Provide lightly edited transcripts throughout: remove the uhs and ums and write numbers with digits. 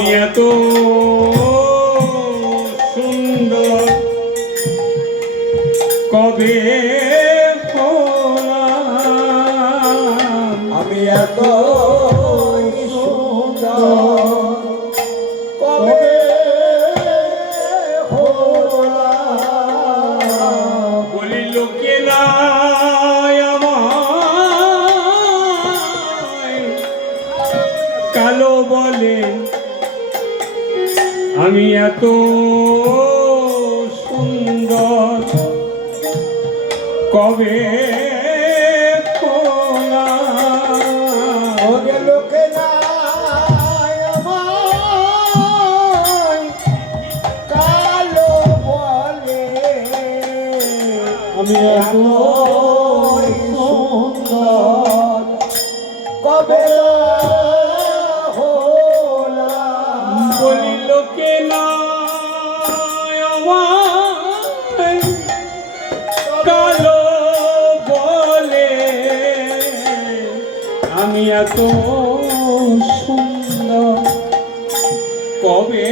আমি এত সুন্দর কবে হলাম, আমি এত সুন্দর কবে হলাম। বলি লোকে না আমায় কালো বলে, আমি এত সুন্দর কবে হলাম। ওরে লোকে নাই আমায় কালো বলে, আমি এত সুন্দর কবে হলাম। বলি লোকে না আমায় কালো বলে, আমি এত সুন্দর কবে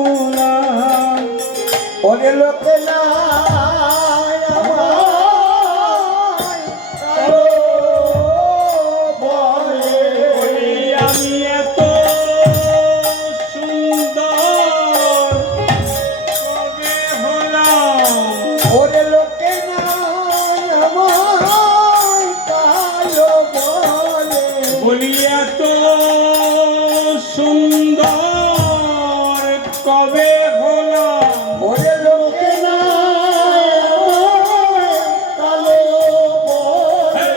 হলাম। ওরে লোকে নাই আমায় কালো বলে, বলি আমি এত সুন্দর কবে হলাম। ওরে লোকে নাই আমায় কালো বলে, বলি এত সুন্দর কবে হলাম। ওরে লোকে নাই আমায় কালো বলে,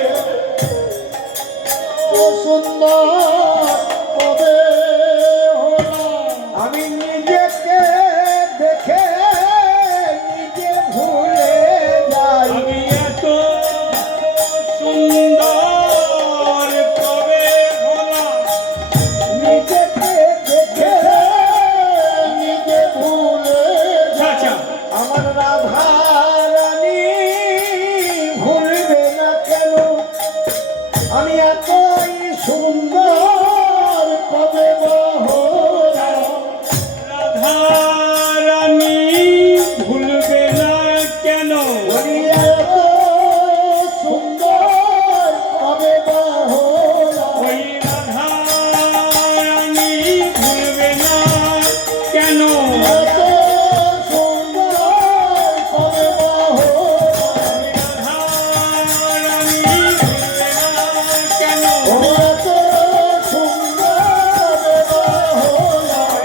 ও সুন্দর কবে হলাম। আমি নিজেকে দেখে নিজে ভুলে যাই, আমি এত সুন্দর কবে হলাম। নিজেকে দেখে নিজে ভুলে যাই। আচ্ছা, আমার রাধা রানী ভুলবে না কেন, আমি এতই সুন্দর কবে হলাম। রাধা রানী ভুলবে না কেন, আমি এত সুন্দর কবে হলাম। ওই রাধা রানী ভুলবে না কেন। এত সুন্দর কবে হলাম। রাধা রানী ভুলবে না কেন। আমি এত সুন্দর হলাম।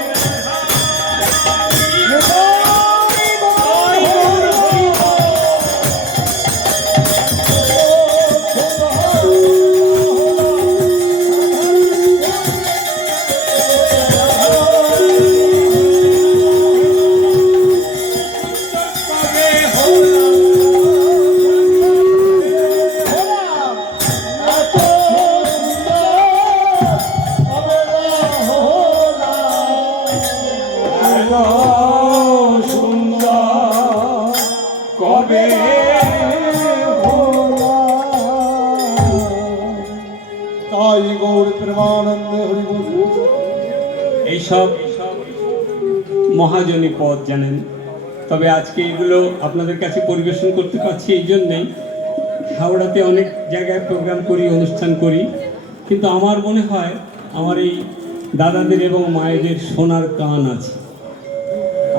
কবে হলাম। এত সুন্দর কবে তাই গৌর প্রেমানন্দে হরি বল। এইসব মহাজনী পদ জানেন, তবে আজকে এগুলো আপনাদের কাছে পরিবেশন করতে পারছি এই জন্যেই, হাওড়াতে অনেক জায়গায় প্রোগ্রাম করি, অনুষ্ঠান করি, কিন্তু আমার মনে হয় আমার এই দাদাদের এবং মায়েদের শোনার কান আছে,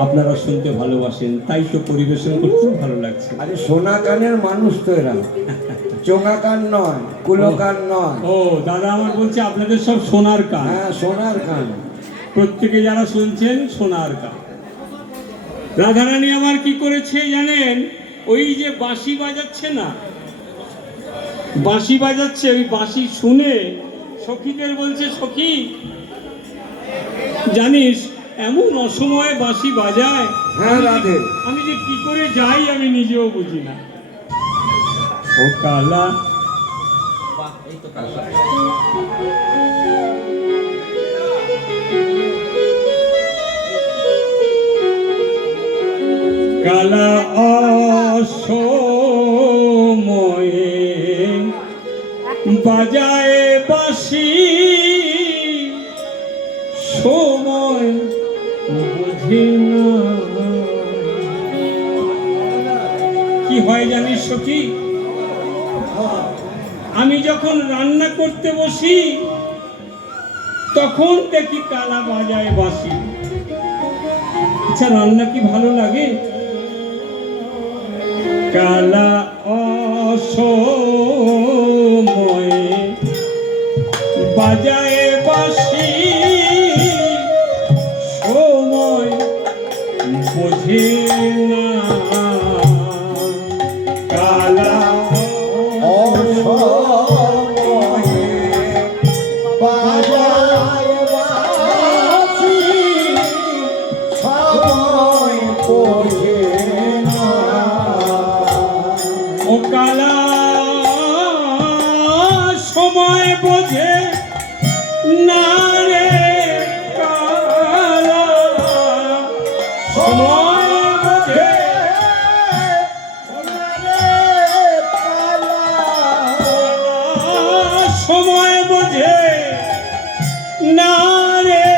আপনারা শুনতে ভালোবাসেন, তাই তো পরিবেশন করতে ভালো লাগছে। আরে সোনা কানের মানুষ তো এরা, চোঙা কান নয়, কুলো কান নয়। ও দাদা আমার বলছে আপনাদের সব সোনার কান, হ্যাঁ সোনার কান। প্রত্যেকে যারা শুনছেন সোনার কান। রাধারানী আমার কি করেছে জানেন, ওই যে বাঁশি বাজাচ্ছে না, বাঁশি বাজাচ্ছে, ওই বাঁশি শুনে সখীদের বলছে, সখী জানিস এমন অসময়ে বাঁশি বাজায়, হ্যাঁ রাধে। আমি যে কি করে যাই আমি নিজেও বুঝি না। ও কালা কালা অসময়ে বাজায় বাঁশি, বোঝে না। কি হয় জানিস সখী, আমি যখন রান্না করতে বসি তখন দেখি কালা বাজায় বাঁশি। আচ্ছা, রান্না কি ভালো লাগে? কালা অসময়ে বাজায় বাঁশি, সময় বোঝে না। কালা অসময়ে বাজায় বাঁশি, সময় বোঝে না। ও কালা সময় বোঝে না রে, কালা সময় বোঝে সময় বোঝে না রে,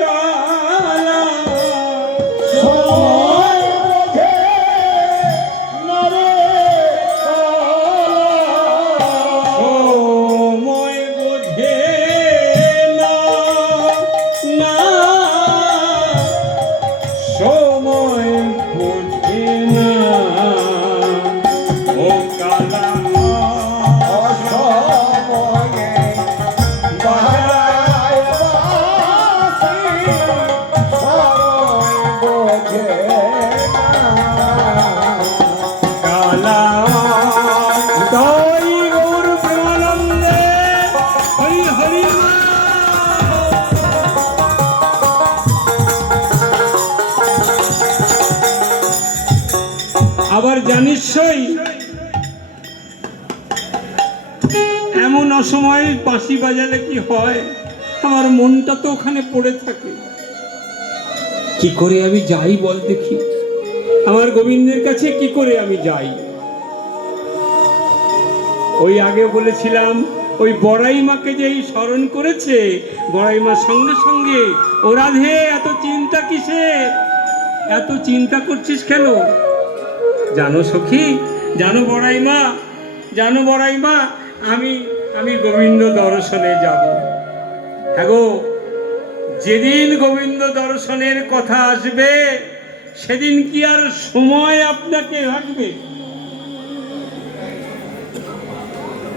কালা সময় বোঝে না রে, সময় বোঝে না, না সময় বোঝে না। ও কালা অসময়ে বাজায় বাঁশি, সময় বোঝে না। কালা তাই ওর প্রেমানন্দে হরি হরি। আবার জানিস সই, এমন অসময়ে বাঁশি বাজালে কি হয়, আমার মনটা তো ওখানে পড়ে থাকে। কি করে আমি যাই বল দেখি, আমার গোবিন্দের কাছে কি করে আমি যাই? ওই আগে বলেছিলাম, ওই বড়াই মাকে যে স্মরণ করেছে, বড়াই মার সঙ্গে সঙ্গে ও রাধে এত চিন্তা কিসে, এত চিন্তা করছিস কেন? জানো সখী, জানো বড়াই মা, জানো বড়াই মা, আমি গোবিন্দ দর্শনে যাব। হ্যাঁ গো, যেদিন গোবিন্দ দর্শনের কথা আসবে সেদিন কি আর সময় আপনাকে রাখবে?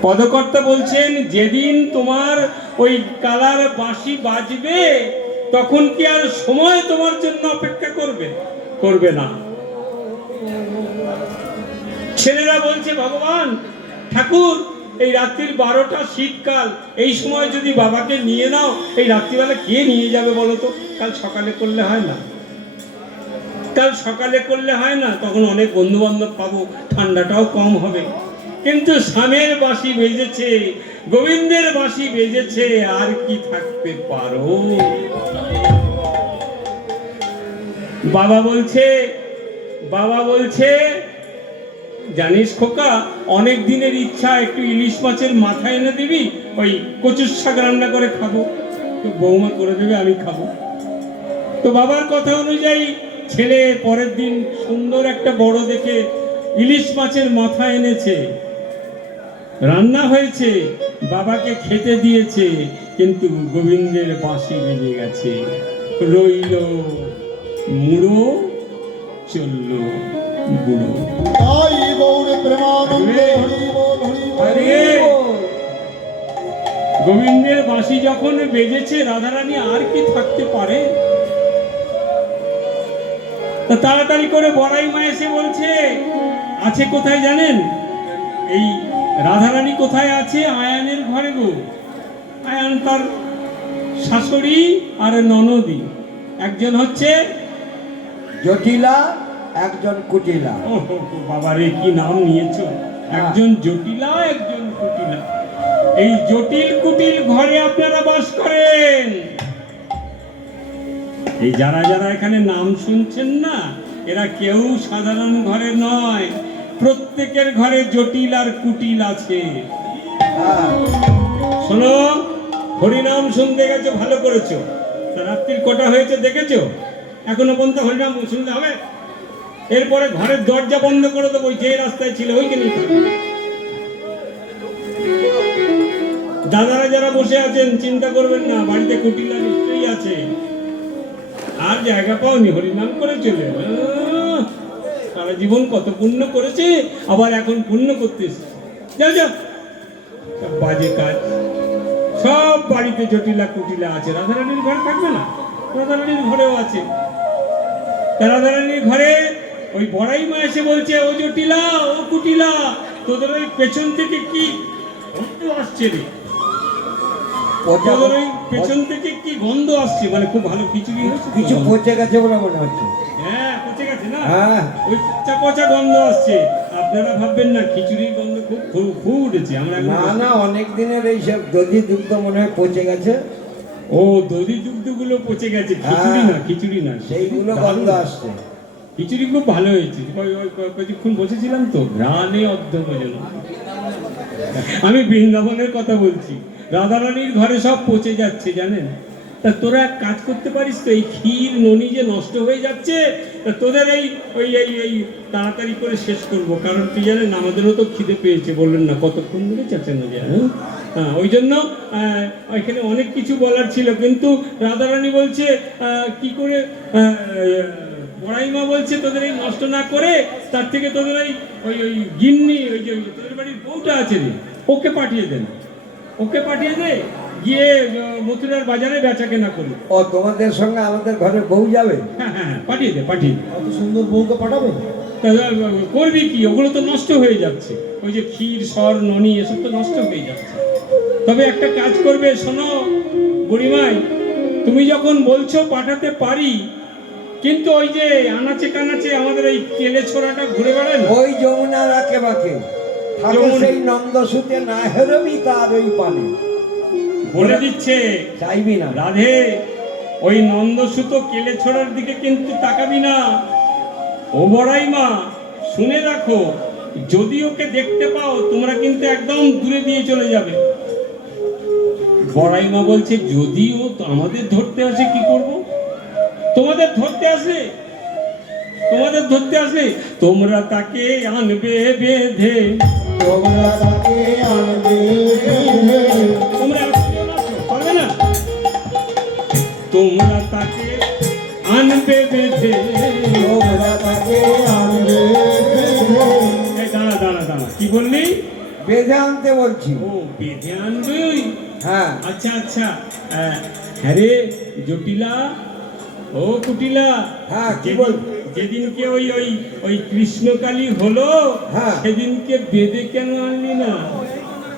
পদকর্তা বলছেন, যেদিন তোমার ওই কালার বাঁশি বাজবে তখন কি আর সময় তোমার জন্য অপেক্ষা করবে? করবে না। ছেলেরা বলছে, ভগবান ঠাকুর, এই রাত্রির 12টা, শীতকাল, এই সময় যদি বাবাকে নিয়ে নাও, এই রাত্রিবেলা কে নিয়ে যাবে বলো তো? কাল সকালে করলে হয় না? কাল সকালে করলে হয় না? তখন অনেক বন্ধু বান্ধব পাবো, ঠান্ডাটাও কম হবে। কিন্তু স্বামীর বাঁশি বেজেছে, গোবিন্দের বাঁশি বেজেছে, আর কি থাকতে পারো? বাবা বলছে জানিস খোকা, অনেক দিনের ইচ্ছা, একটু ইলিশ মাছের মাথা এনে দিবি, ওই কচুর শাক রান্না করে খাবো। তো বৌমা করে দেবে, আমি খাবো। তো বাবার কথা অনুযায়ী ছেলে পরের দিন সুন্দর একটা বড় দেখে ইলিশ মাছের মাথা এনেছে, রান্না হয়েছে, বাবাকে খেতে দিয়েছে। কিন্তু গোবিন্দের বাঁশি বেজে গেছে, রইল মুড়ো, চলল বুড়ো। তাই গৌর প্রেমানন্দে হরি বল, হরি বল, হরি বল। গোবিন্দের বাঁশি যখন বেজেছে, রাধারানী আর কি থাকতে পারে? তা তাড়াতাড়ি করে বড়াই মা এসে বলছে, আছে কোথায় জানেন? এই রাধারানী কোথায় আছে? আয়ানের ঘরে গো। আয়ান তার শাশুড়ি আর ননদি, একজন হচ্ছে জটিলা, একজন কুটিলা। ও বাবারে, কি নাম নিয়েছো! একজন জটিলা, একজন কুটিলা। এই জটিল কুটিল ঘরে আপনারা বাস করেন। এই যারা যারা এখানে নাম শুনছেন না, এরা কেউ সাধারণ ঘরে নয়, প্রত্যেকের ঘরে জটিল আর কুটিল আছে। শোনো, হরিনাম শুনতে গেছো, ভালো করেছো। রাত্রির কটা হয়েছে দেখেছো? এখনো পর্যন্ত হরিনাম শুনতে হবে? এরপরে ঘরের দরজা বন্ধ করে দেবো, যে রাস্তায় ছিল ওইখানেই থাকবে। দাদারা যারা বসে আছেন চিন্তা করবেন না, বাড়িতে কুটিলা নিশ্চয়ই আছে, আর জায়গা পাওনি, হরিনাম করে চলে সারা জীবন কত পুণ্য করেছে, আবার এখন পুণ্য করতেছে। যাও যাও, সব বাজে কাজ। সব বাড়িতে জটিলা কুটিলা আছে, রাধারানীর ঘরে থাকবে না? রাধারানীর ঘরেও আছে। রাধারানীর ঘরে ওই বড়াই মা এসে বলছে, ও জটিলা, ও কুটিলা, তোদের ওই পেছন থেকে কি গন্ধ আসছে রে? তোদের ওই পেছন থেকে কি গন্ধ আসছে? মানে খুব ভালো খিচুড়ি হয়েছে, কিছু পচে গেছে বলে মনে হচ্ছে। হ্যাঁ পচে গেছে না? হ্যাঁ, ওই পচা পচা গন্ধ আসছে। আপনারা ভাববেন না খিচুড়ির গন্ধ খুব খুব খুব উঠেছে। আমরা না না, অনেক দিনের এইসব দধি দুগ্ধ মনে হয় পচে গেছে। ও দধি দুগ্ধগুলো পচে গেছে, খিচুড়ি না, খিচুড়ি না, সেইগুলো গন্ধ আসছে। খিচুড়ি খুব ভালো হয়েছে। কিছুক্ষণ বসেছিলাম তো, ঘ্রাণে অর্ধভোজন। আমি বৃন্দাবনের কথা বলছি। রাধারানীর ঘরে সব পচে যাচ্ছে জানেন। তা তোরা এক কাজ করতে পারিস তো, এই ক্ষীর ননি যে নষ্ট হয়ে যাচ্ছে, তা তোদের এই ওই এই এই তাড়াতাড়ি করে শেষ করব, কারণ তুই জানেন আমাদেরও তো খিদে পেয়েছে। বললেন না কতক্ষণ ধরে চেঁচানো যায়। হ্যাঁ, ওই জন্য এখানে অনেক কিছু বলার ছিল, কিন্তু রাধারানী বলছে কি করে, বড়াইমা বলছে তোদের এই নষ্ট না করে তার থেকে তোদের ওই ওই গিন্নি, ওই যে তোদের বাড়ির বউটা আছে রে, ওকে পাঠিয়ে দেন, ওকে পাঠিয়ে দে, গিয়ে মথুরার বাজারে বেচা কেনা করি। ও তোমাদের সঙ্গে আমাদের ঘরে বউ যাবে? হ্যাঁ হ্যাঁ, পাঠিয়ে দে, পাঠিয়ে দে। অত সুন্দর বউকে পাঠাবে? করবি কি, ওগুলো তো নষ্ট হয়ে যাচ্ছে। ওই যে ক্ষীর সর ননি এসব তো নষ্ট হয়ে যাচ্ছে। তবে একটা কাজ করবে, শোনো বুড়িমাই, তুমি যখন বলছো পাঠাতে পারি, কিন্তু ওই যে আনাচে কানাচে আমাদের এই কেলে ছোড়াটা ঘুরে বেড়ায় না, ওই যমুনার আঁকে বাঁকে থাকে, সেই নন্দসুতে না হেরবি তার ওই পানে। বলে দিচ্ছে চাইবি না রাধে, ওই নন্দসুত কেলে ছোড়ার দিকে কিন্তু তাকাবি না। ও বড়াই মা, শুনে রাখো, যদি ওকে দেখতে পাও তোমরা কিন্তু একদম দূরে দিয়ে চলে যাবে। বড়াই মা বলছে, যদি ও আমাদের ধরতে আসে কি করব? তোমাদের ধরতে আসলে, তোমাদের ধরতে আসলে তোমরা তাকে আনবে বেঁধে, তোমরা তাকে আনবে বেঁধে। তোমরা পারবে না, তোমরা তাকে আনবে বেঁধে, তোমরা তাকে আনবে বেঁধে। এই দাঁড়া দাঁড়া দাঁড়া, কি বললি? বেঁধে আনতে বলছি। ও বেঁধে আনবে? হ্যাঁ আচ্ছা আচ্ছা, হ্যাঁ রে জটিলা, ও কুটিলা, হ্যাঁ, কি বল? যেদিনকে ওই ওই ওই কৃষ্ণকালী হলো, হ্যাঁ, সেদিনকে বেঁধে কেন আনলি না?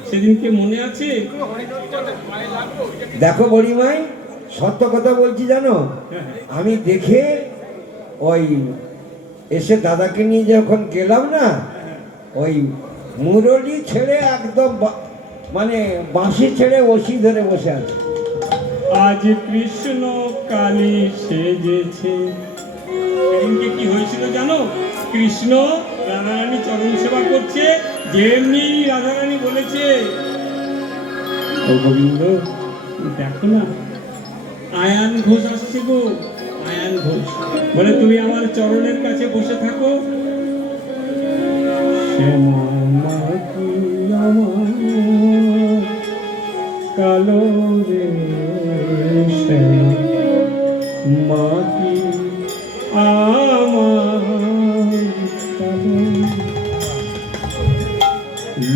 সেদিনকে মনে আছে? দেখো বড়িমাই, সত্য কথা বলছি জানো, আমি দেখে ওই এসে দাদাকে নিয়ে যখন গেলাম না, ওই মুরলি ছেড়ে একদম মানে বাঁশি ছেড়ে ওসি ধরে বসে আছে। আজ কৃষ্ণ কালী সেজেছে। সেদিনকে কি হয়েছিল জানো? কৃষ্ণ রাধারানী চরণ সেবা করছে, যেমনি রাধারানী বলেছে, ও গোবিন্দ দেখো না, আয়ান ঘোষ আসছে গো, আয়ান ঘোষ বলে তুমি আমার চরণের কাছে বসে থাকো। কালো রে মাটি আমার,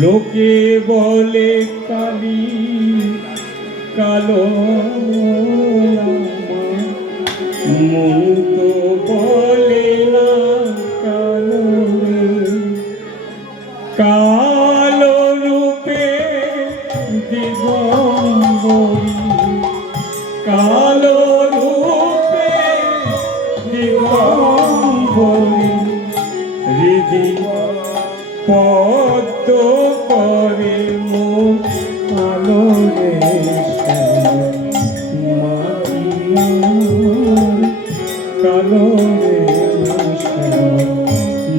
লোকে বলে কালী কালো, মন তো বলে না কালো, কালো রূপে দিগম্বরী, কালো রূপে দিগম্বরী, হৃদি পদ্ম করে মুখ আলো রে কালো রে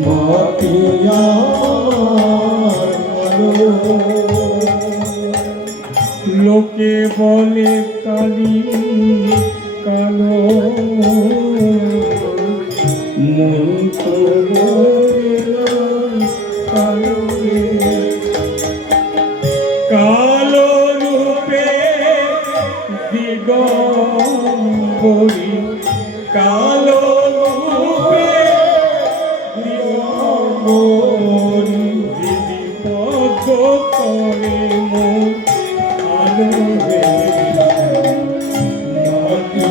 মাতিয়া, লোকে বলে কালী কালো। দিগম্বরী কালো রূপে দিগম্বরী দিদি পদ্ম করে মোর আলো মাটি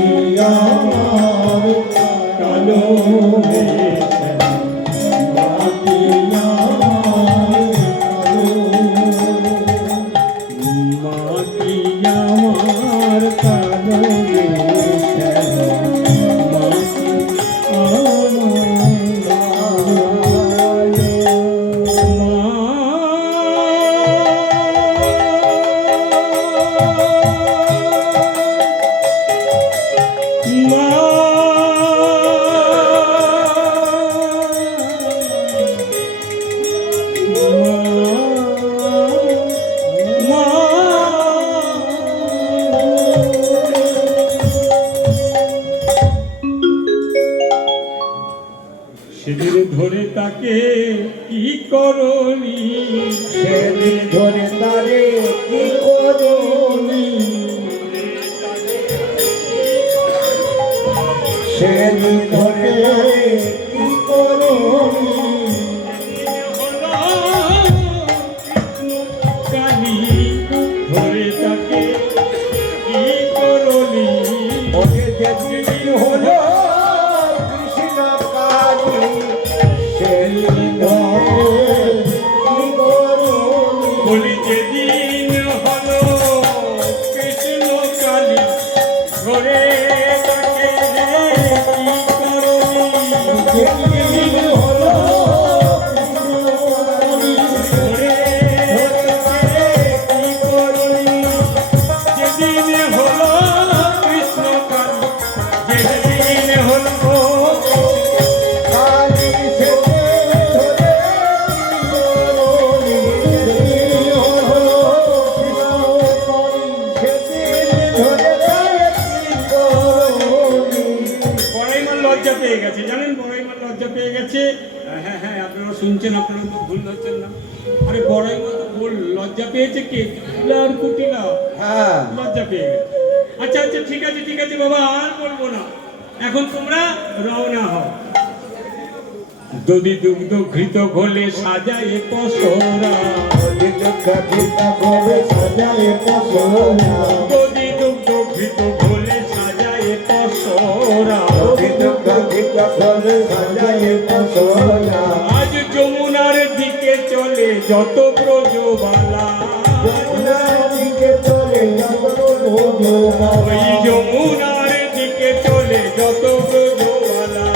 আমার কালো মাটি আমার মাটি আমার কালো সেদিন ধরে তাকে কি করনি, সেদিন ধরে তারে কি করনি, সেদিন ধরে তারে কি করনি, কালি ধরে তাকে কি করনি, ওকে যেদিন হলো কৃষ্ণ কালী, সেদিন ধরে কি করনি, বলি যেদিন হলো কৃষ্ণ কালী ধরে তাকে কি করনি, যেদিন হলো ধরে তাকে কি করনি, যেদিন হলো কৃষ্ণ কালী, যেদিন হলো কালী, সেদিন ধরে কি করনি, যেদিন হলো কৃষ্ণ কালী, সেদিন ধরে তারে কি করনি। বড়াইমার লজ্জা পেয়ে গেছে, জানেন বড়াইমার লজ্জা পেয়ে গেছে। হ্যাঁ হ্যাঁ, আপনারা শুনছেন, আপনারা তো ভুল ধরছেন না। আরে বড়াইমা তো ভুল, লজ্জা পেয়েছে কে? কুটিলা আর কুটিলা হ্যাঁ, লজ্জা পেয়ে গেছে। আচ্ছা আচ্ছা, ঠিক আছে ঠিক আছে বাবা, আর বলবো না। এখন তোমরা রওনা হও। দধি দুগ্ধ ঘৃত ঘোলে সাজায়ে পসরা, দধি দুগ্ধ ঘৃত ঘোলে সাজায়ে পসরা, আজ যমুনার দিকে চলে যত ব্রজবালা, ওই যমুনার দিকে চলে যত ব্রজবালা,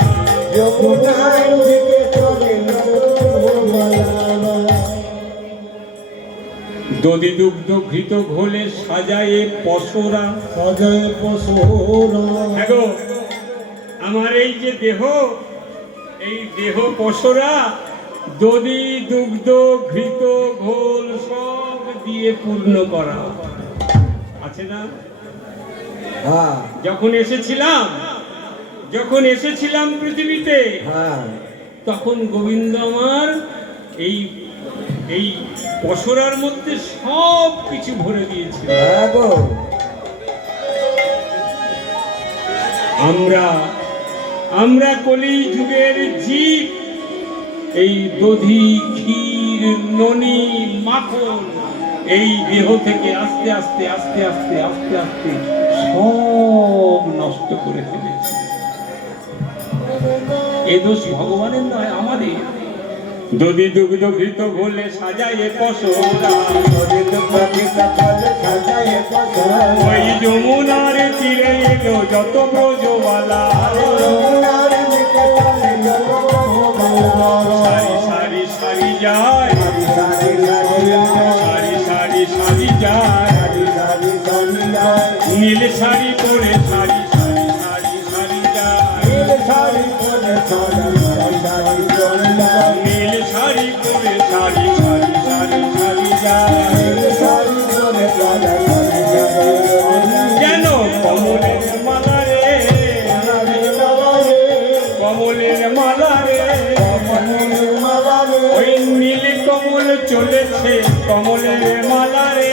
দধি দুগ্ধ ঘৃত ঘোলে সাজায়ে পসরা, হ্যাঁ গো, আমার এই যে দেহ, এই দেহ পসরা দধি দুগ্ধ ঘৃত ঘোল সব দিয়ে পূর্ণ করা আছে না। হ্যাঁ, যখন এসেছিলাম পৃথিবীতে, হ্যাঁ, তখন গোবিন্দ আমার এই এই পসরার মধ্যে সব কিছু ভরে দিয়েছিল। হ্যাঁ গো, আমরা কলি যুগের জীব, এই দধি ক্ষীর ননি মাখন এই দেহ থেকে আস্তে আস্তে আস্তে আস্তে আস্তে আস্তে সব নষ্ট করে ফেলেছে। এ দোষ ভগবানের নয়, আমাদের। দধি দুগ্ধ ঘৃত ঘোলে সাজায়ে পসরা, ওই যমুনার তীরে এলো যত ব্রজবালা, সারি সারি সারি যায়, সারি সারি সারি যায়, নীল শাড়ি পরে সারি সারি সারি সারি যায়, নীল শাড়ি পরে সারি সারি সারি সারি যায়, কেন কমলের মালা রে, কমলের মালা রে, ওই নীল কমল চলেছে কমলের মালা রে,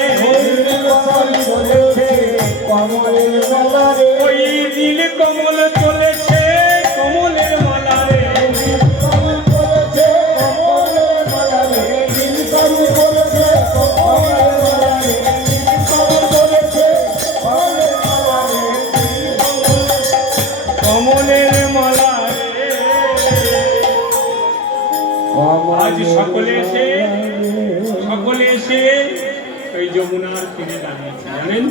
কমলের মালা রে ওই নীল কমল চলেছে কমলের মালা রে কমল করেছে কমলের মালা রে নীল কমল করেছে কমলের মালা রে নীল কমল করেছে কমলের মালা রে কমলের মালা রে আজ সকলে এসে ওই যমুনার তীরে দাঁড়িয়েছে, জানেন,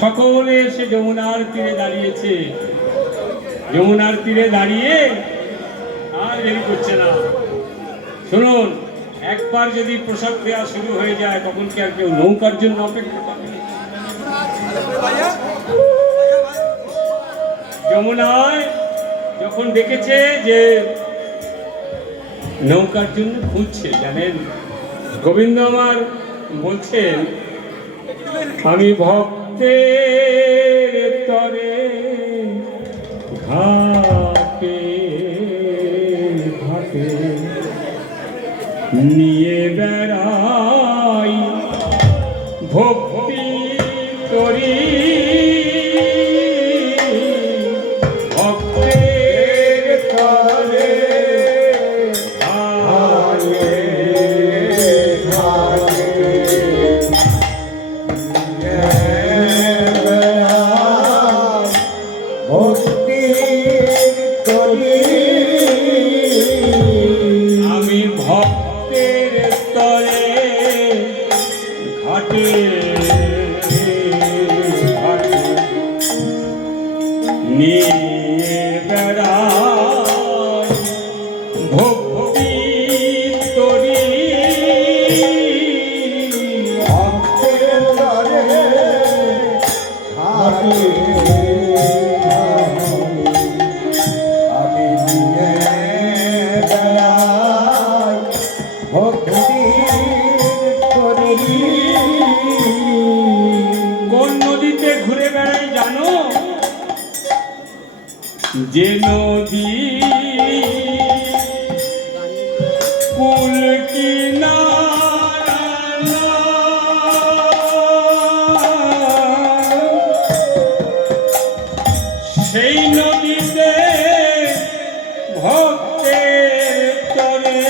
সকলে এসে যমুনার তীরে দাঁড়িয়েছে। যমুনার তীরে দাঁড়িয়ে আর দেরি করছে না। শুনুন, একবার যদি প্রসাদ দেওয়া শুরু হয়ে যায় তখন কি আর কেউ নৌকার জন্য অপেক্ষা করে? যমুনায় যখন দেখেছে যে নৌকার জন্য খুঁজছে, জানেন, গোবিন্দ আমার বলছেন, আমি ভক্তের তরে ঘাটে ঘাটে নিয়ে বেড়াই ভক্তি করি ভক্তের তরে আমি ভক্তের তরে ঘাটে ঘাটে নিয়ে বেড়াই ভক্তি তরি ভক্তের তরে ঘাটে আমি নিয়ে বেড়াই ভক্তির তরি কোন নদীতে ঘুরে বেড়াই জানো? যে নদী কুল কিনারা সেই নদীতে ভক্তের তরে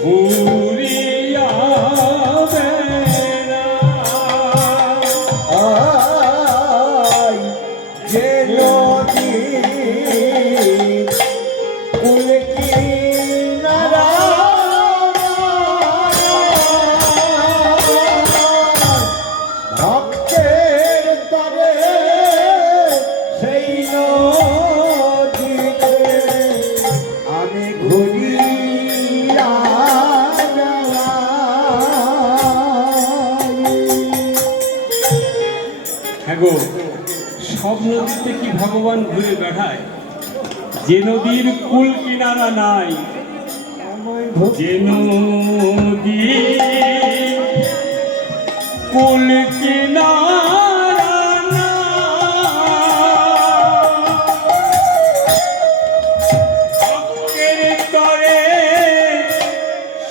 ঘুরিয়া আই যে নদী কুল কিনারা ভক্তের তরে সেই নদীতে আমি ঘুরিয়া হ্যাঁ গো, সব নদীতে কি ভগবান ঘুরে বেড়ায়? যে নদীর কুল কিনারা নাই, যে নদী কুল কিনারা ভক্তের তরে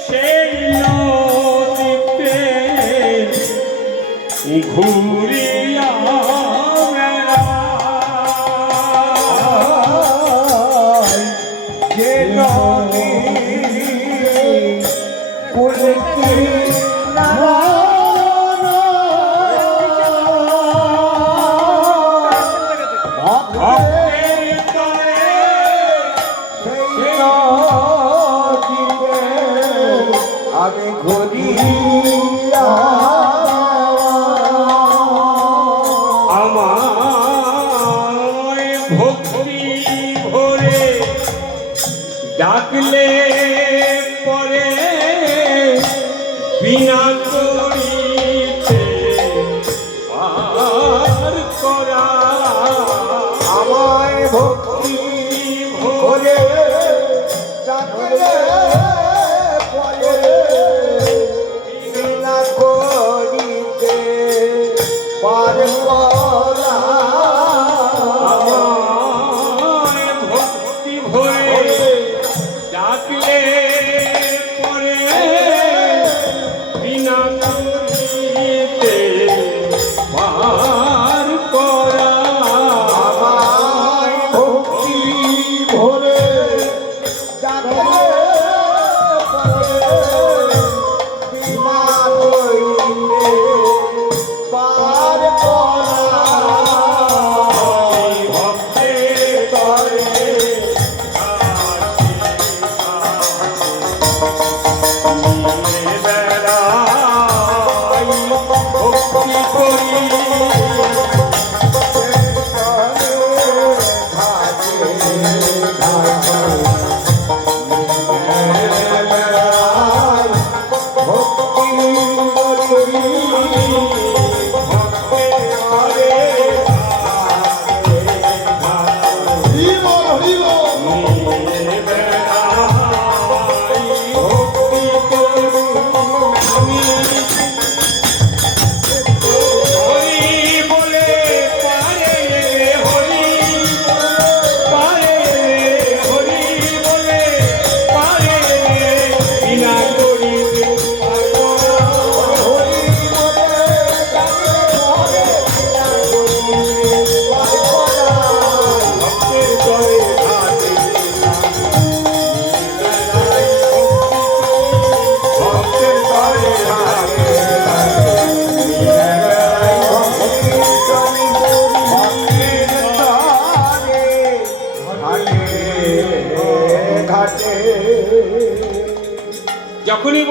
সেই নদীতে ঘুরিয়া যে নদী কুল কিনারা ভক্তের তরে সেই নদীতে আমি ঘুরিয়া আমায় ভক্তি ভরে ডাকলে পরে বিনা করিতে পার করা আমায় ভক্তি ভরে ডাকলে পরে বিনা করিতে পার করা আমায় ভক্তি ভরে ডাকলে পরে বিনা করিতে পার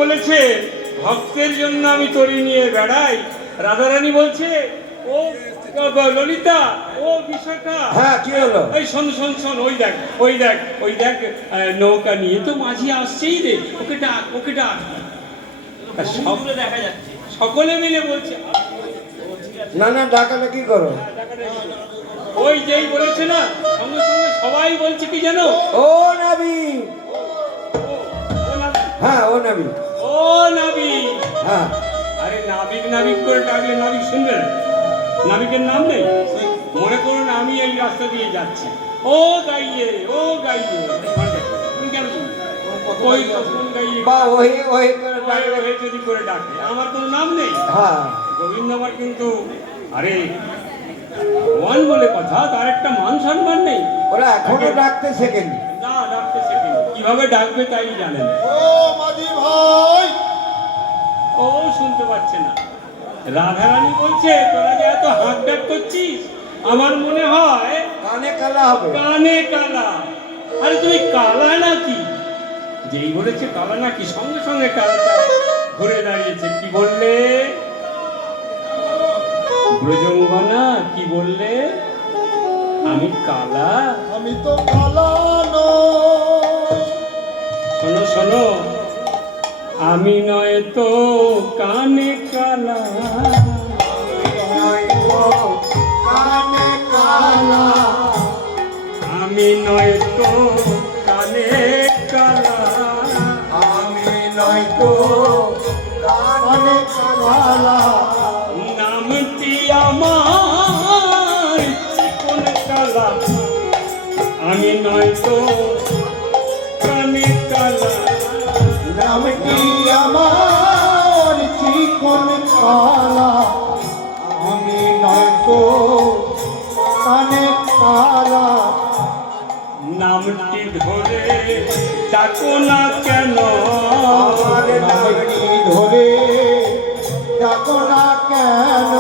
বলেছে ভক্তের জন্য আমি তরি নিয়ে বেড়াই, রাধারানী বলছে ও ললিতা, ও বিশাখা, হ্যাঁ কি হলো? এই শোন শোন শোন, ওই দেখ ওই দেখ ওই দেখ, নৌকা নিয়ে তো মাঝি আসছেই রে, ওকে ডাক ওকে ডাক। আর সকলে দেখা যাচ্ছে, সকলে মিলে বলছে না না, ডাকাটা কি করো? ওই যেই বলেছে না, সঙ্গে সঙ্গে সবাই বলছে কি জানো, ও নাবি। হ্যাঁ ও নাবি, ও নাবি। হ্যাঁ। আরে নাবিক নাবিক করে ডাকলে নাবিক শুনবে না? নাবিকের নাম নেই? মনে করুন আমি এই রাস্তা দিয়ে যাচ্ছি, ও গাইয়ে ও গাইয়ে, তুমি কেন শুনবে? ওই তখন গাইয়ে বা ওহে ওহে করে ওহে ডাকলে। ওহে যদি করে ডাকে, আমার কোনো নাম নেই। হ্যাঁ গোবিন্দ আমার কিন্তু, আরে ভগবান বলে কথা, তার একটা মান সম্মান নেই। ওরা এখনো ডাকতে শেখেনি। না ডাকতে শেখেনি, কিভাবে ডাকবে তাই জানেন। ও মাঝি ভাই, ও শুনতে পাচ্ছে না। রাধারানী বলছে তোরা যে এত হাঁক ডাক করছিস, আমার মনে হয় কানে কালা হবে। কানে কালা। আরে তুমি কালা নাকি? যেই বলেছে কালা নাকি, সঙ্গে সঙ্গে কালাটা ঘুরে দাঁড়িয়েছে। কি বললে ব্রজঙ্গনা, কি বললে? আমি কালা? আমি তো কালা নই। শোনো শোনো, আমি নয় তো কানে কালা, কানে কালা, আমি নয় তো কানে কালা, আমি নয়তো কানে কালা। নামটি আমার চিকন কালা, আমি নয় তো কানে কালা। নামটি আমার চিকন কালা, আমি নয়তো কানে কালা। নামটি ধরে ডাকো না কেন, আমার নামটি ধরে ডাকো না কেন?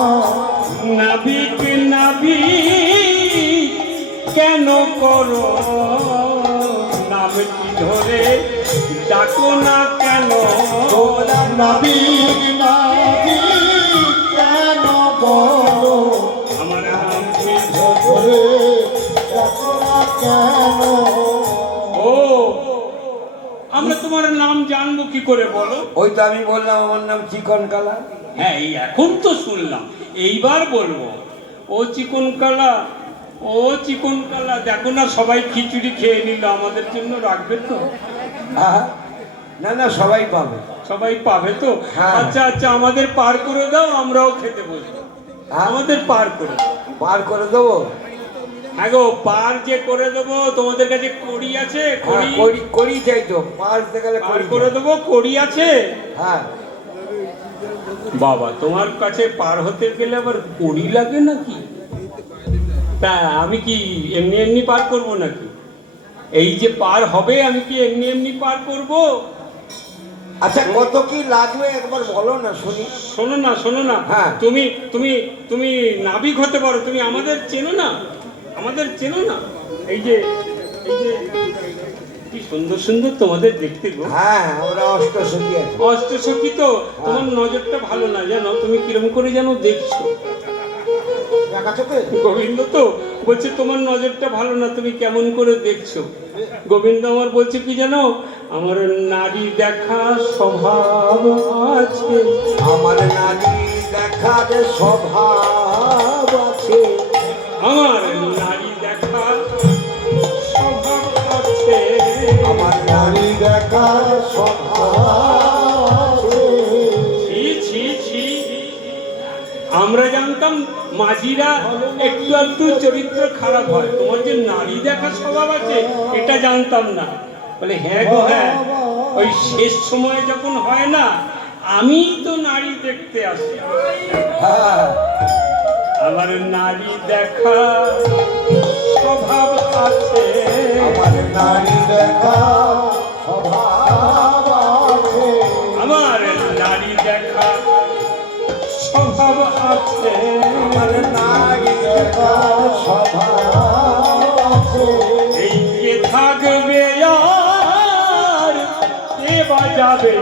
নাবিক নাবিক কেন করো, নামটি ধরে ডাকো না কেন? তোমরা নাবিক নাবিক কেন বলো? আমার নামটি ধরে ডাকো না কেন? ও, আমরা তোমার নাম জানবো কি করে বলো? ওই তো আমি বললাম আমার নাম চিকন কালা। হ্যাঁ এই এখন তো শুনলাম, এইবার বলবো ও চিকন কালা, ও চিকন কালা। দেখো না সবাই খিচুড়ি খেয়ে নিল, আমাদের জন্য রাখবে তো? হ্যাঁ না না, সবাই পাবে। সবাই পাবে তো? হ্যাঁ। আচ্ছা আচ্ছা, আমাদের পার করে দাও, আমরাও খেতে বসবো। হ্যাঁ? আমাদের পার করে দাও। পার করে দেবো। হ্যাঁ গো, পার যে করে দেবো। তোমাদের কাছে কড়ি আছে? হ্যাঁ, কড়ি করি চাই তো, পার দিতে গেলে পার করি করে চাই। দেবো, কড়ি আছে? হ্যাঁ বাবা, তোমার কাছে পার হতে গেলে আবার কড়ি লাগে নাকি? তা আমি কি এমনি এমনি পার করব নাকি? এই যে পার হবে, আমি কি এমনি এমনি পার করব? আচ্ছা, কত কি লাগবে একবার বলো না শুনি। শোনো না শোনো না, হ্যাঁ। তুমি তুমি তুমি নাবিক হতে পারো, তুমি আমাদের চেনো না, আমাদের চেনো না। এই যে কি সুন্দর সুন্দর তোমাদের দেখতে গো। হ্যাঁ ওরা অষ্টসখী আছে। অষ্টসখী তো, তোমার নজরটা ভালো না জানো, তুমি কিরম করে যেন দেখছো। দেখা চোখে গোবিন্দ তো বলছে তোমার নজরটা ভালো না, তুমি কেমন করে দেখছো। গোবিন্দ আমার বলছে কি জানো, আমার নারী দেখা স্বভাব আছে, আমার নারী দেখার স্বভাব আছে। আমার নারী দেখা স্বভাব আছে, আমার নারী দেখার স্বভাব আছে। ছি ছি ছি। আমরা জানতাম মাঝিরা একটু একটু চরিত্র খারাপ হয়, তোমার যে নারী দেখা স্বভাব আছে এটা জানতাম না। বলে হ্যাঁ গো হ্যাঁ, ওই শেষ সময় যখন হয় না, আমি তো নারী দেখতে আসি। হ্যাঁ আমার নারী দেখা স্বভাব আছে, আমার নারী দেখার স্বভাব আছে। আমার নারী দেখা স্বভাব আছে। আমার নারী দেখার স্বভাব আছে। এই কে থাকবে আর কে বাজাবে,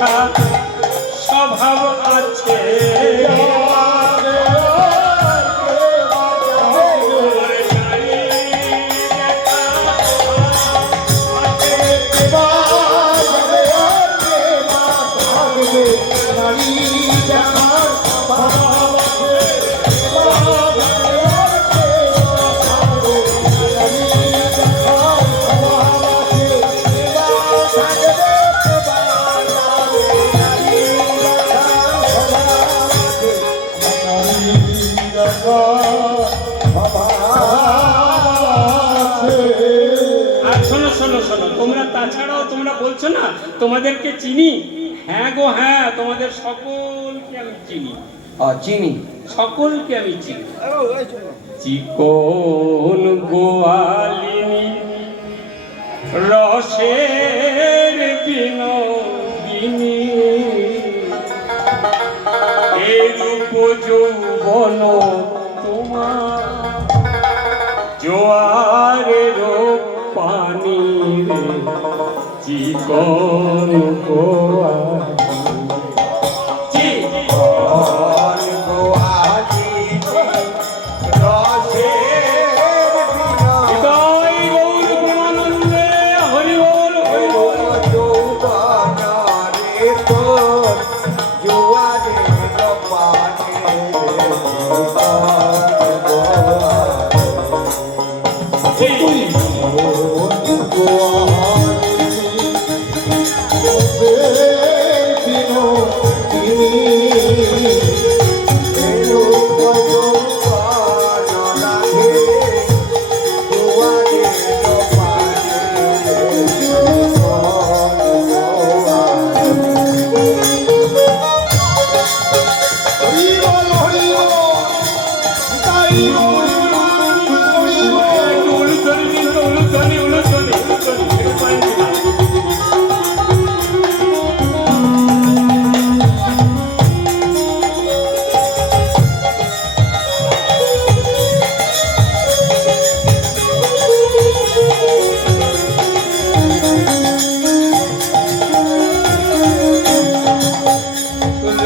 ওঠা স্বভাব আছে। তোমরা তাছাড়াও তোমরা বলছো না তোমাদেরকে চিনি। হ্যাঁ গো হ্যাঁ, তোমাদের সকলকে আমি চিনি, চিনি, সকলকে আমি চিনি। চিকন গোয়ালিনী রসের বিনোদিনী, এরূপ যৌবন তোমার জোয়ারের পানি রে চিকন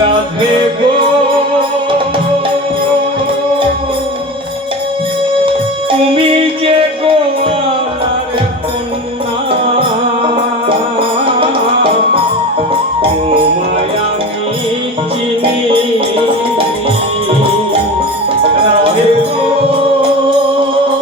রাধে গো তুমি যে গোয়ালার কন্যা, তোমায় আমি চিনি। রাধে গো রাধে গো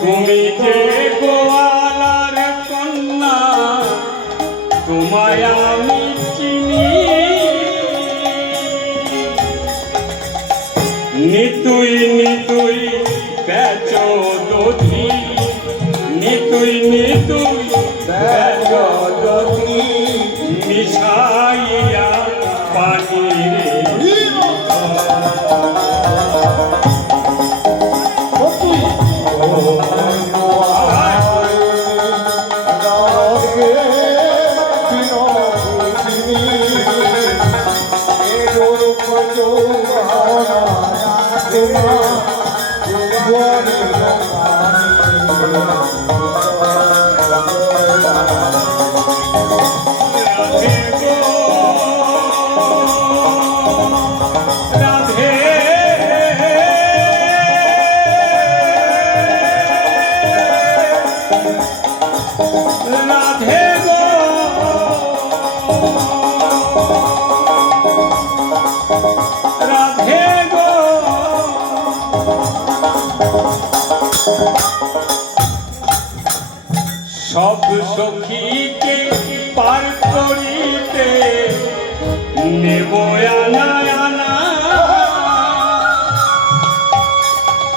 তুমি যে গোয়ালার কন্যা, তোমায় আমি চিনি। নিতুই নিতুই বেচ দধি, নিতুই নিতুই বেচ দধি, মিশাইয়া পানি রে সব সখীকে পার করিতে নেব আনা আনা।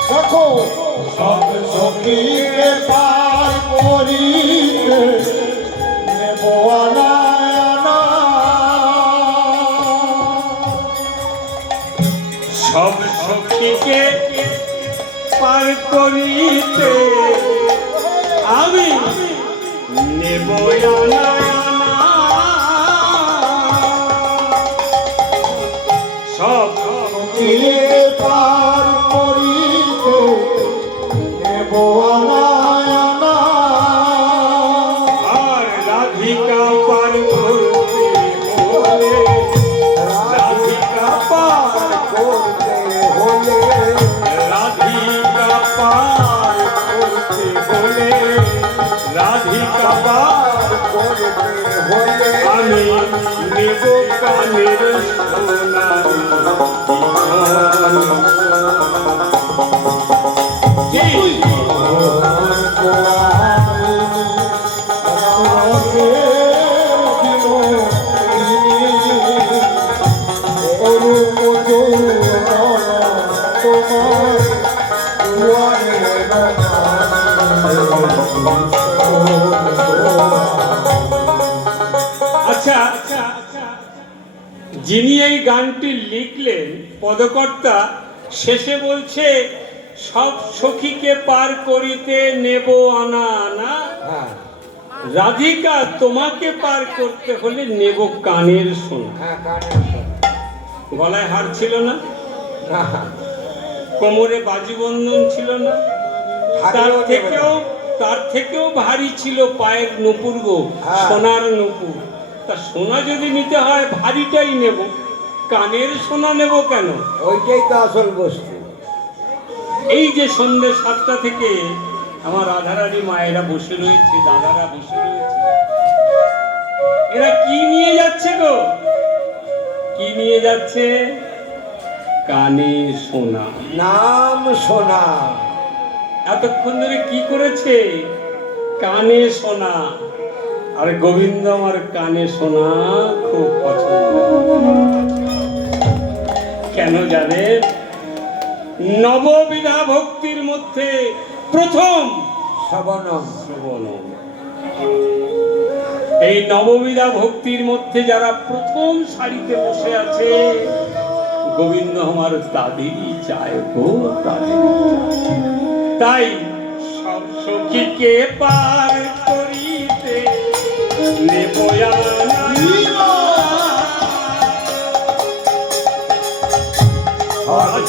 দেখো সব সখীকে পার করিতে। 你。 করিতে নেব আনা আনা। 你。 দেখো সব সখীকে পার করিতে নেব আনা আনা। 你。 দেখো সব সখীকে পার করিতে নেব আনা আনা। 你。 দেখো সব সখীকে পার করিতে নেব আনা আনা। 你。 দেখো সব শক্তিকে পার করিতে আমি নেব আনা আনা। সব কে পার করিতে নেব আনায় আনা। আর রাধিকা পার করতে হলে, রাধিকা পার করতে হলে রাধিকা পার করতে হলে, রাধিকা পার করতে হলে আমি নেব কানের সোনার আচ্ছা, যিনি এই গানটি লিখলেন পদকর্তা শেষে বলছে সব সখীকে পার করিতে নেব আনা আনা। হ্যাঁ রাধিকা তোমাকে পার করতে হলে নেব কানের সোনা। হ্যাঁ কানের শোনা। গলায় হার ছিল না, না, কোমরে বাজুবন্ধন ছিল না, তার থাকলেও দেবে না। তার থেকেও ভারী ছিল পায়ের নুপুর গো, হ্যাঁ। সোনার নুপুর। তা সোনা যদি নিতে হয় ভারীটাই নেব, কানের সোনা নেব কেন? ওইটাই তো আসল বস্তু। এই যে সন্ধ্যে 7টা থেকে আমার রাধারানী মায়েরা বসে রয়েছে, দাদারা বসে রয়েছে, এরা কি নিয়ে যাচ্ছে গো? কি নিয়ে যাচ্ছে? কানে সোনা। নাম সোনা। এতক্ষণ ধরে কি করেছে? কানে সোনা। আর গোবিন্দ আমার কানে সোনা খুব পছন্দ। কেন জানেন? নববিধা ভক্তির মধ্যে প্রথম শবনম। শ্রবণম। এই নববিধা ভক্তির মধ্যে যারা প্রথম সারিতে বসে আছে, গোবিন্দ আমার তাদেরই চায় গো, তাদেরই চায়। তাই সব সখীকে পার করিতে নেব আনা।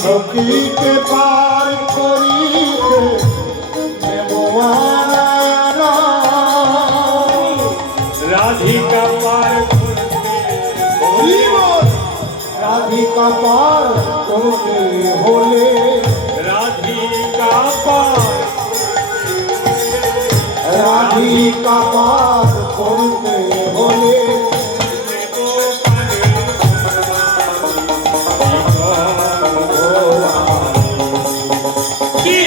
সখীকে পার করিতে নেব আনা। রাধিকা পার করতে রাধিকা পার করতে হলে রাধিকা পার রাধিকা পার করতে হলে কি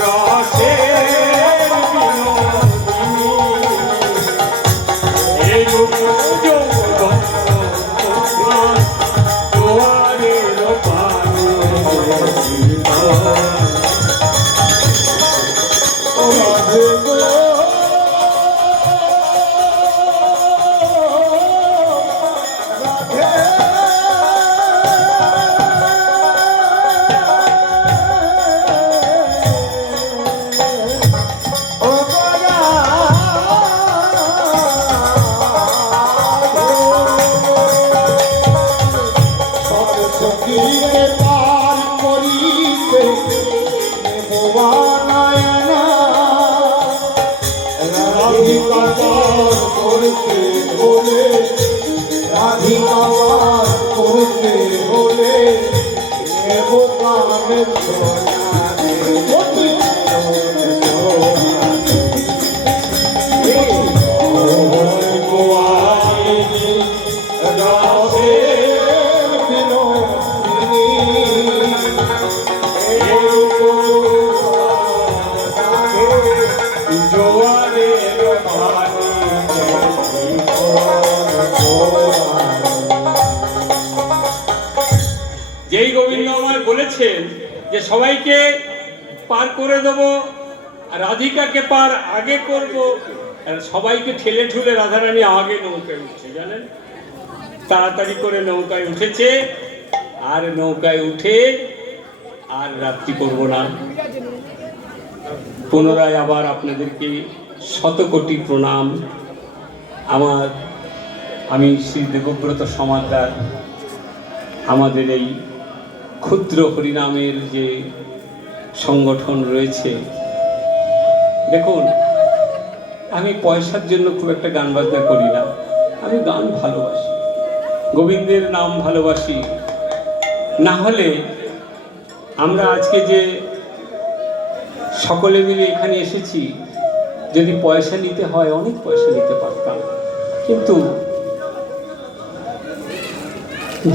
রসের বিনোদিনী, এই দুয়ারের পানে সখীকে পার করিতে নেব আনায়না। রাধিকা পার করতে হলে রাধিকা পার করতে হলে নেব কানের সোনা। যেই গোবিন্দ আমায় বলেছেন যে সবাইকে পার করে দেবো, রাধিকাকে পার আগে করব, আর সবাইকে ঠেলে ঠুলে রাধারানী আগে নৌকে উঠছে, জানেন? তাড়াতাড়ি করে নৌকায় উঠেছে, আর নৌকায় উঠে আর রাত্রি করব না। পুনরায় আবার আপনাদেরকে শতকোটি প্রণাম। আমি শ্রী দেবব্রত সমাদদার আমাদের এই ক্ষুদ্র হরিনামের যে সংগঠন রয়েছে, দেখুন আমি পয়সার জন্য খুব একটা গান বাজনা করি না, আমি গান ভালোবাসি, গোবিন্দের নাম ভালোবাসি। না হলে আমরা আজকে যে সকলে মিলে এখানে এসেছি, যদি পয়সা নিতে হয় অনেক পয়সা নিতে পারতাম, কিন্তু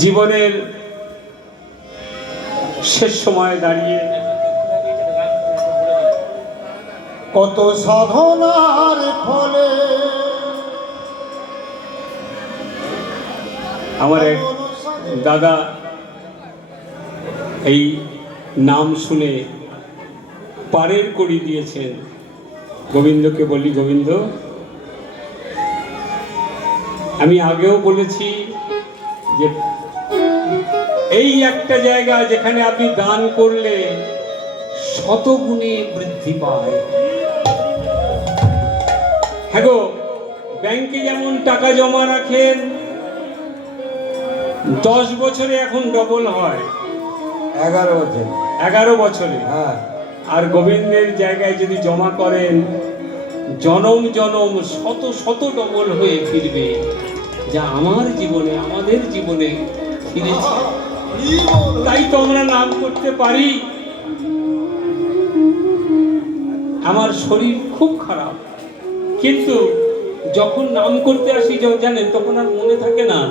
জীবনের শেষ সময়ে দাঁড়িয়ে কত সাধনার ফলে আমার এক দাদা এই নাম শুনে পারের কড়ি দিয়েছেন। গোবিন্দকে বলি, গোবিন্দ, আমি আগেও বলেছি যে এই একটা জায়গা যেখানে আপনি দান করলে শতগুণে বৃদ্ধি পায়। হ্যাঁ গো, ব্যাংকে যেমন টাকা জমা রাখেন 10 বছরে এখন ডবল হয়, 11 বছর। 11 বছরে। হ্যাঁ, আর গোবিন্দের জায়গায় যদি জমা করেন জনম জনম শত শত ডবল হয়ে ফিরবে, যা আমার জীবনে, আমাদের জীবনে ফিরেছে। তাই তো আমরা নাম করতে পারি। আমার শরীর খুব খারাপ, কিন্তু যখন নাম করতে আসি জানেন তখন আর মনে থাকে না।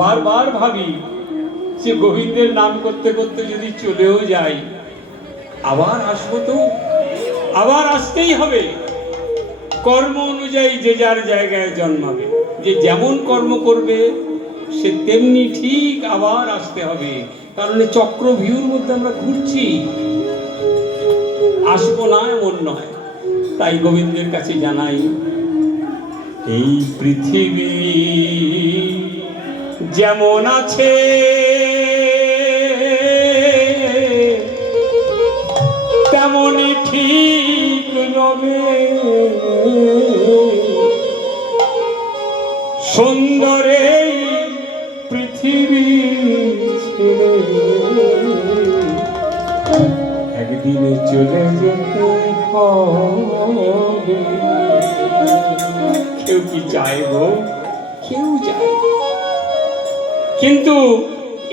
বারবার ভাবি যে গোবিন্দের নাম করতে করতে যদি চলেও যাই, আবার আসবো তো, আবার আসতেই হবে। কর্ম অনুযায়ী যে যার জায়গায় জন্মাবে, যে যেমন কর্ম করবে সে তেমনি ঠিক আবার আসতে হবে। কারণ চক্রভিউর মধ্যে আমরা ঘুরছি, আসবো না এমন নয়। তাই গোবিন্দের কাছে জানাই, এই পৃথিবী যেমন আছে তেমনই ঠিক রবে, সুন্দর এই পৃথিবী একদিনে চলে যেতে হবে। কেউ কি চাইবো? কেউ চায়, কিন্তু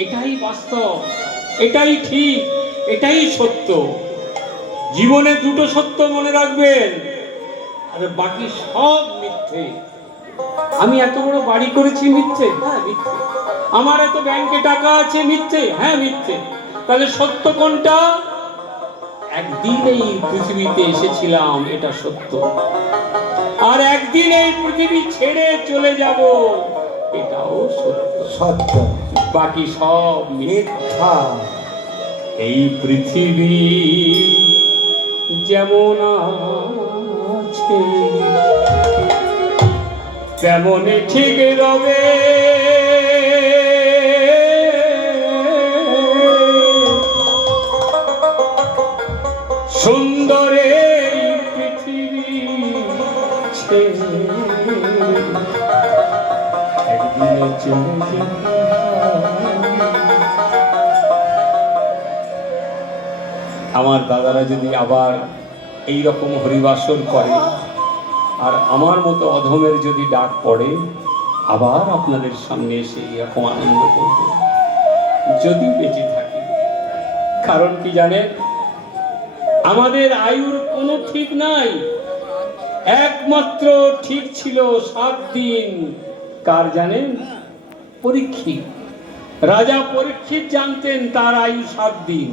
এটাই বাস্তব, এটাই ঠিক, এটাই সত্য। জীবনে দুটো সত্য মনে রাখবেন, আর বাকি সব মিথ্যে। আমি এত বড় বাড়ি করেছি, মিথ্যে? হ্যাঁ মিথ্যে। আমার এত ব্যাংকে টাকা আছে, মিথ্যে? হ্যাঁ মিথ্যে। তাহলে সত্য কোনটা? একদিন এই পৃথিবীতে এসেছিলাম, এটা সত্য। আর একদিন এই পৃথিবী ছেড়ে চলে যাব, এটাও সত্য। সত্য, বাকি সব মিথ্যা। এই পৃথিবী যেমন আছে তেমনই ঠিক রবে, সুন্দর এই পৃথিবী ছেড়ে একদিনে চলে যেতে আমার দাদারা যদি আবার এই রকম হরিবাসর করে, আর আমার মতো অধমের যদি ডাক পড়ে, আবার আপনাদের সামনে এসে এরকম আনন্দ করব, যদি বেঁচে থাকি। কারণ কি জানেন, আমাদের আয়ুর কোনো ঠিক নাই। একমাত্র ঠিক ছিল 7 দিন। কার জানেন? পরীক্ষিত। রাজা পরীক্ষিত জানতেন তার আয়ু 7 দিন।